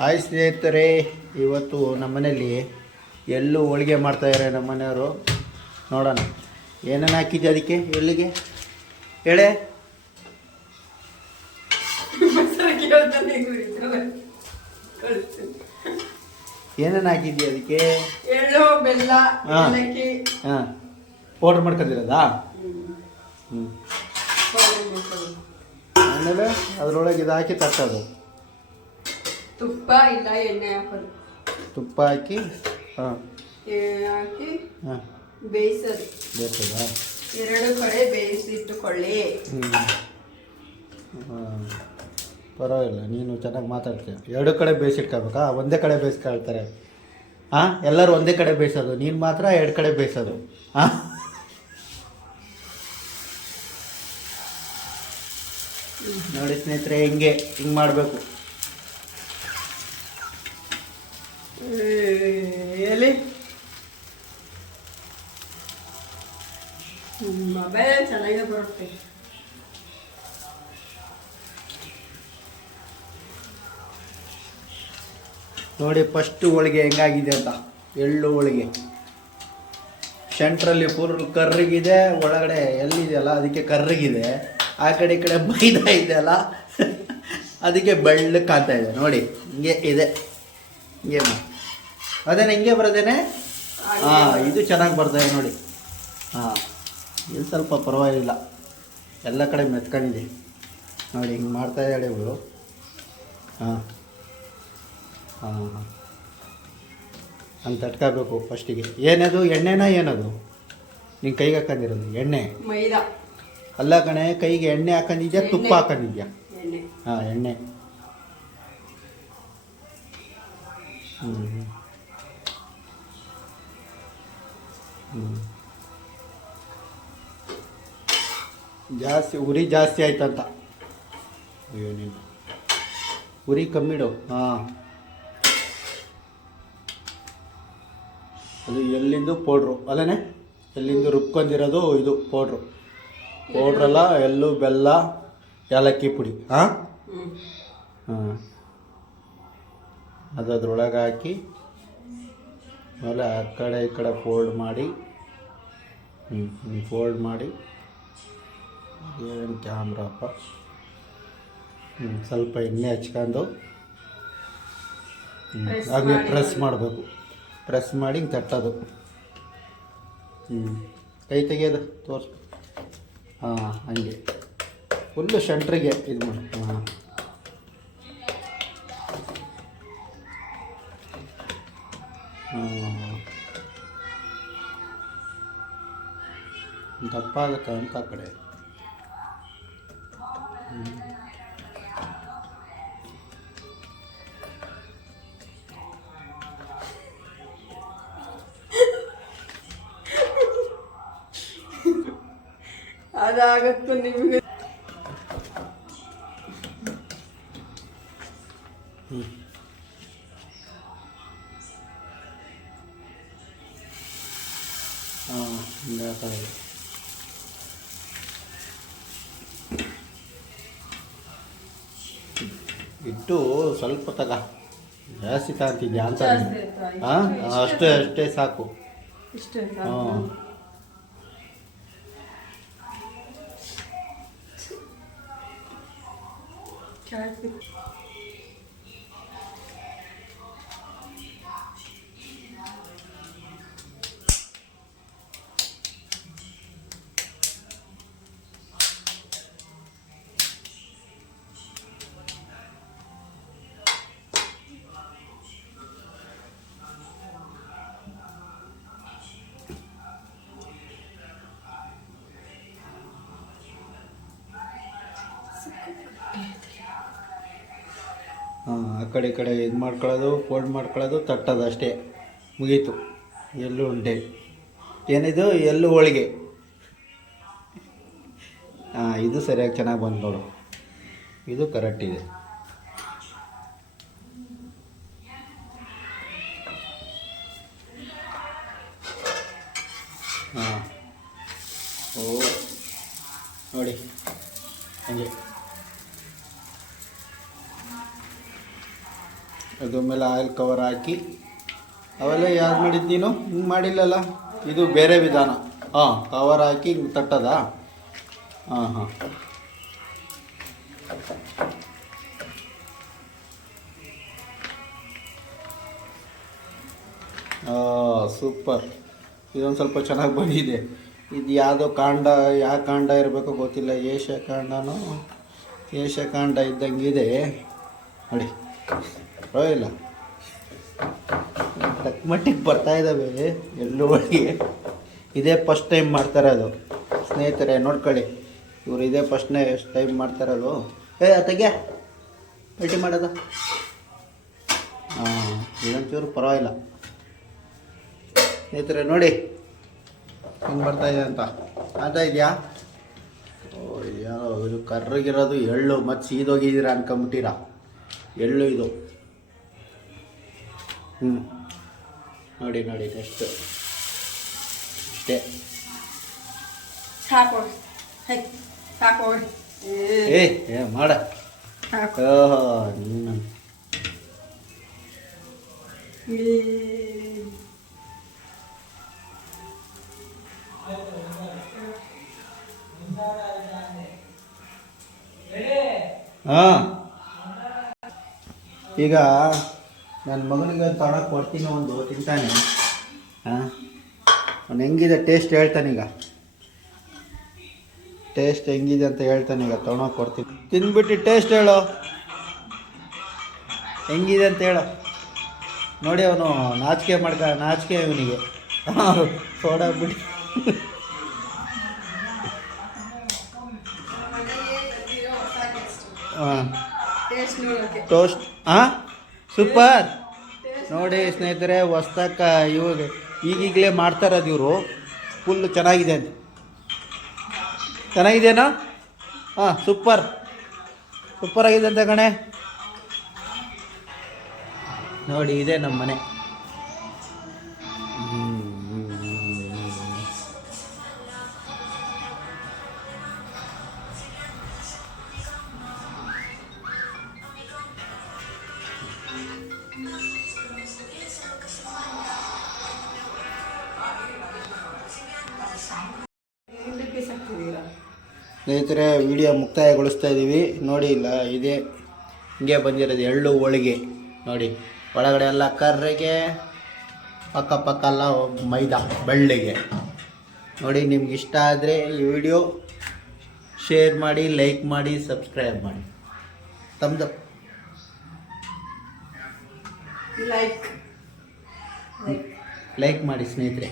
Hi ಸ್ನೇಹಿತರೆ, ಇವತ್ತು ನಮ್ಮನೇಲಿ ಎಲ್ಲೂ ಹೋಳಿಗೆ ಮಾಡ್ತಾಯಿದ್ದಾರೆ ನಮ್ಮನೆಯವರು. ನೋಡೋಣ ಏನೇನು ಹಾಕಿದ್ದೆ ಅದಕ್ಕೆ. ಎಲ್ಲಿಗೆ ಹೇಳೆ? ಏನೇನು ಹಾಕಿದ್ದೆ ಅದಕ್ಕೆ? ಎಳ್ಳು, ಬೆಲ್ಲ, ಏಲಕ್ಕಿ. ಹಾಂ, ಪೌಡ್ರ್ ಮಾಡ್ಕೊಂಡಿರೋದಾ? ಹ್ಞೂ. ಆಮೇಲೆ ಅದರೊಳಗೆ ಇದು ಹಾಕಿ ತಟ್ಟೋದು. ತುಪ್ಪ ಇಲ್ಲ ಎಣ್ಣೆ ಹಾಕೋದು. ತುಪ್ಪ ಹಾಕಿ ಹಾಕಿ ಹಾಂ ಬೇಯಿಸೋದು. ಬೇಯಿಸೋದಾ? ಎರಡು ಕಡೆ ಬೇಯಿಸಿಟ್ಟುಕೊಳ್ಳಿ. ಪರವಾಗಿಲ್ಲ, ನೀನು ಚೆನ್ನಾಗಿ ಮಾತಾಡ್ತೀಯ. ಎರಡು ಕಡೆ ಬೇಯಿಸಿಟ್ಕೋಬೇಕಾ? ಒಂದೇ ಕಡೆ ಬೇಯಿಸ್ಕೊಳ್ತಾರೆ. ಹಾಂ, ಎಲ್ಲರೂ ಒಂದೇ ಕಡೆ ಬೇಯಿಸೋದು, ನೀನು ಮಾತ್ರ ಎರಡು ಕಡೆ ಬೇಯಿಸೋದು. ಹಾಂ, ನೋಡಿ ಸ್ನೇಹಿತರೆ, ಹಿಂಗೆ ಮಾಡಬೇಕು. ಎಲೆ ಮೊಬೈಲ್ ಚೆನ್ನಾಗಿ ಬರುತ್ತೆ. ನೋಡಿ ಫಸ್ಟ್ ಹೋಳಿಗೆ ಹೆಂಗಾಗಿದೆ ಅಂತ. ಎಳ್ಳು ಹೋಳಿಗೆ ಸೆಂಟ್ರಲ್ಲಿ ಫುಲ್ ಕರ್ರಗಿದೆ, ಒಳಗಡೆ ಎಲ್ಲಿದೆಯಲ್ಲ ಅದಕ್ಕೆ ಕರ್ರಗಿದೆ. ಆ ಕಡೆ ಈ ಕಡೆ ಮೈದಾ ಇದೆಯಲ್ಲ ಅದಕ್ಕೆ ಬೆಳ್ಳಕ್ಕೆ ಕಾಣ್ತಾ ಇದೆ. ನೋಡಿ ಹಿಂಗೆ ಇದೆ, ಹಿಂಗೆ ಅದೇನೆ ಹಿಂಗೆ ಬರೋದೇನೆ. ಹಾಂ, ಇದು ಚೆನ್ನಾಗಿ ಬರ್ತಾಯಿದೆ ನೋಡಿ. ಹಾಂ, ಇದು ಸ್ವಲ್ಪ ಪರವಾಗಿಲ್ಲ, ಎಲ್ಲ ಕಡೆ ಮೆತ್ಕೊಂಡಿದೆ ನೋಡಿ. ಹಿಂಗೆ ಮಾಡ್ತಾಯಿದ್ದಾಳೆ ಇವಳು. ಹಾಂ ಹಾಂ ಹಾಂ, ಹಂಗೆ ತಟ್ಕೋಬೇಕು ಫಸ್ಟಿಗೆ. ಏನದು ಎಣ್ಣೆನಾ? ಏನದು ನಿನ್ನ ಕೈಗೆ ಹಾಕೊಂಡಿರೋದು? ಎಣ್ಣೆ? ಮೈದಾ ಅಲ್ಲ ಕಣೆ, ಕೈಗೆ ಎಣ್ಣೆ ಹಾಕೊಂಡಿದ್ಯಾ ತುಪ್ಪ ಹಾಕೊಂಡಿದ್ಯಾ? ಹಾಂ, ಎಣ್ಣೆ. ಹ್ಞೂ ಹ್ಞೂ, ಜಾಸ್ತಿ ಉರಿ ಜಾಸ್ತಿ ಆಯ್ತಂತ. ಅಯ್ಯೋ ನೀನು ಉರಿ ಕಮ್ಮಿಡು. ಹಾಂ, ಅದು ಎಲ್ಲಿಂದು ಪೌಡ್ರು ಅಲ್ಲೇ, ಎಲ್ಲಿಂದು ರುಬ್ಕೊಂಡಿರೋದು ಇದು ಪೌಡ್ರಲ್ಲ, ಎಳ್ಳು, ಬೆಲ್ಲ, ಏಲಕ್ಕಿ ಪುಡಿ. ಹಾಂ ಹಾಂ, ಅದು ಅದ್ರೊಳಗೆ ಹಾಕಿ ಆಮೇಲೆ ಆ ಕಡೆ ಈ ಕಡೆ ಫೋಲ್ಡ್ ಮಾಡಿ. ಫೋಲ್ಡ್ ಮಾಡಿ. ಏನು ಕ್ಯಾಮ್ರಪ್ಪ. ಸ್ವಲ್ಪ ಎಣ್ಣೆ ಹಚ್ಕೊಂಡು ಹಾಗೆ ಪ್ರೆಸ್ ಮಾಡಬೇಕು. ಪ್ರೆಸ್ ಮಾಡಿ ಹಿಂಗೆ ತಟ್ಟೋದು. ಕೈ ತೆಗಿಯೋದು ತೋರಿಸ್ಬೇಕು. ಹಾಂ, ಹಂಗೆ ಫುಲ್ಲು ಸೆಂಟ್ರಿಗೆ ಇದು ಮಾಡಿ. ಹಾಂ, ದಪ್ಪ ಆಗುತ್ತೆ ಅಂತ ಆ ಕಡೆ. ಅದಾಗತ್ತು ನಿಮಗೆ. ಹಾಂ, ಹಿಂಗಾಗ್ತದೆ. ಇಟ್ಟು ಸ್ವಲ್ಪ ತಗ, ಜಾಸ್ತಿ ತಗೊಂತಿದ್ಯಾ ಅಂತ. ಹಾಂ, ಅಷ್ಟೇ ಸಾಕು. ಹಾಂ, ಹಾಂ, ಆ ಕಡೆ ಈ ಕಡೆ ಇದು ಮಾಡ್ಕೊಳ್ಳೋದು, ಫೋಲ್ಡ್ ಮಾಡ್ಕೊಳ್ಳೋದು, ತಟ್ಟೋದು, ಅಷ್ಟೇ ಮುಗೀತು. ಎಳ್ಳು ಉಂಡೆ. ಏನಿದು? ಎಳ್ಳು ಹೋಳಿಗೆ. ಹಾಂ, ಇದು ಸರಿಯಾಗಿ ಚೆನ್ನಾಗಿ ಬಂದು ನೋಡು, ಇದು ಕರೆಕ್ಟ್ ಇದೆ. ಹಾಂ, ಓ ನೋಡಿ ಹಂಗೆ ಅದ್ರ ಮೇಲೆ ಆಯಿಲ್ ಕವರ್ ಹಾಕಿ ಅವೆಲ್ಲ ಯಾರು ಮಾಡಿದ್ದು ನೀನು ಹಿಂಗೆ ಮಾಡಿಲ್ಲಲ್ಲ, ಇದು ಬೇರೆ ವಿಧಾನ. ಹಾಂ, ಕವರ್ ಹಾಕಿ ಹಿಂಗೆ ತಟ್ಟದ. ಹಾಂ ಹಾಂ, ಸೂಪರ್. ಇದೊಂದು ಸ್ವಲ್ಪ ಚೆನ್ನಾಗಿ ಬಂದಿದೆ. ಇದು ಯಾವುದೋ ಕಾಂಡ, ಯಾವ ಕಾಂಡ ಇರಬೇಕೋ ಗೊತ್ತಿಲ್ಲ, ಏಷ್ಯಕಾಂಡನೋ ಏಷ್ಯಕಾಂಡ ಇದ್ದಂಗಿದೆ ನೋಡಿ. ಇಲ್ಲ ತಕ್ಕ ಮಟ್ಟಿಗೆ ಬರ್ತಾ ಇದ್ದಾವೆ ಎಲ್ಲೂ ಒಳಗೆ. ಇದೇ ಫಸ್ಟ್ ಟೈಮ್ ಮಾಡ್ತಾರೆ ಅದು ಸ್ನೇಹಿತರೆ, ನೋಡ್ಕೊಳ್ಳಿ. ಇವರು ಇದೇ ಫಸ್ಟ್ನೇ ಟೈಮ್ ಮಾಡ್ತಾರದು. ಅತ್ತಗೆ ಭೇಟಿ ಮಾಡೋದ. ಹಾಂ, ಇದೊಂಚೂರು ಪರವಾಗಿಲ್ಲ ಸ್ನೇಹಿತರೆ. ನೋಡಿ ಹೆಂಗೆ ಬರ್ತಾಯಿದೆ ಅಂತ ಆಗ್ತಾ ಇದೆಯಾ? ಓ, ಇದು ಕರ್ರಗಿರೋದು ಎಳ್ಳು ಮತ್ತು ಸೀದೋಗಿದ್ದೀರ ಅನ್ಕೊಂಬಿಟ್ಟಿರ. ಎಳ್ಳು ಇದು. ನೋಡಿ ನೋಡಿ, ನೆಕ್ಸ್ಟ್ ಅಷ್ಟೇ. ಹಾಕೊಡಿ, ಹಾಕೊಡಿ. ಏ ಮಾಡ. ಓಹೋ, ನೀನು ಹಾಂ. ಈಗ ನನ್ನ ಮಗನಿಗೆ ತೊಗೊಳಕ್ಕೆ ಕೊಡ್ತೀನಿ, ಒಂದು ತಿಂತಾನೆ. ಹಾಂ, ಅವ್ನು ಹೆಂಗಿದೆ ಟೇಸ್ಟ್ ಹೇಳ್ತಾನೀಗ. ಟೇಸ್ಟ್ ಹೆಂಗಿದೆ ಅಂತ ಹೇಳ್ತಾನೀಗ. ತೊಗೊಳಕ್ಕೆ ಕೊಡ್ತೀನಿ, ತಿಂದ್ಬಿಟ್ಟು ಟೇಸ್ಟ್ ಹೇಳು ಹೆಂಗಿದೆ ಅಂತ ಹೇಳು. ನೋಡಿ, ಅವನು ನಾಚಿಕೆ ಇವನಿಗೆ. ಸೋಡಾ ಬಿಡಿ. ಹಾಂ, ಟೋಸ್ಟ್. ಹಾಂ, ಸೂಪರ್. ನೋಡಿ ಸ್ನೇಹಿತರೆ, ಹೊಸ್ದಾಕ ಇವಾಗ ಈಗೀಗಲೇ ಮಾಡ್ತಾರದು ಇವರು. ಫುಲ್ ಚೆನ್ನಾಗಿದೆ ಅಂತ. ಚೆನ್ನಾಗಿದೆಯೇನೋ? ಹಾಂ, ಸೂಪರ್ ಆಗಿದೆ ಅಂತ ಕಣೆ. ನೋಡಿ, ಇದೆ ನಮ್ಮ ಮನೆ. ಸ್ನೇಹಿತರೆ, ವಿಡಿಯೋ ಮುಕ್ತಾಯಗೊಳಿಸ್ತಾ ಇದ್ದೀವಿ. ನೋಡಿ, ಇಲ್ಲ ಇದೇ ಹಿಂಗೆ ಬಂದಿರೋದು ಎಳ್ಳು ಹೋಳಿಗೆ. ನೋಡಿ, ಒಳಗಡೆ ಎಲ್ಲ ಕರ್ರೆಗೆ, ಪಕ್ಕ ಎಲ್ಲ ಮೈದಾ ಬೆಳ್ಳಿಗೆ. ನೋಡಿ, ನಿಮ್ಗೆ ಇಷ್ಟ ಆದರೆ ಈ ವಿಡಿಯೋ ಶೇರ್ ಮಾಡಿ, ಲೈಕ್ ಮಾಡಿ, ಸಬ್ಸ್ಕ್ರೈಬ್ ಮಾಡಿ. ತಮ್ಮದು ಲೈಕ್ ಮಾಡಿ ಸ್ನೇಹಿತರೆ.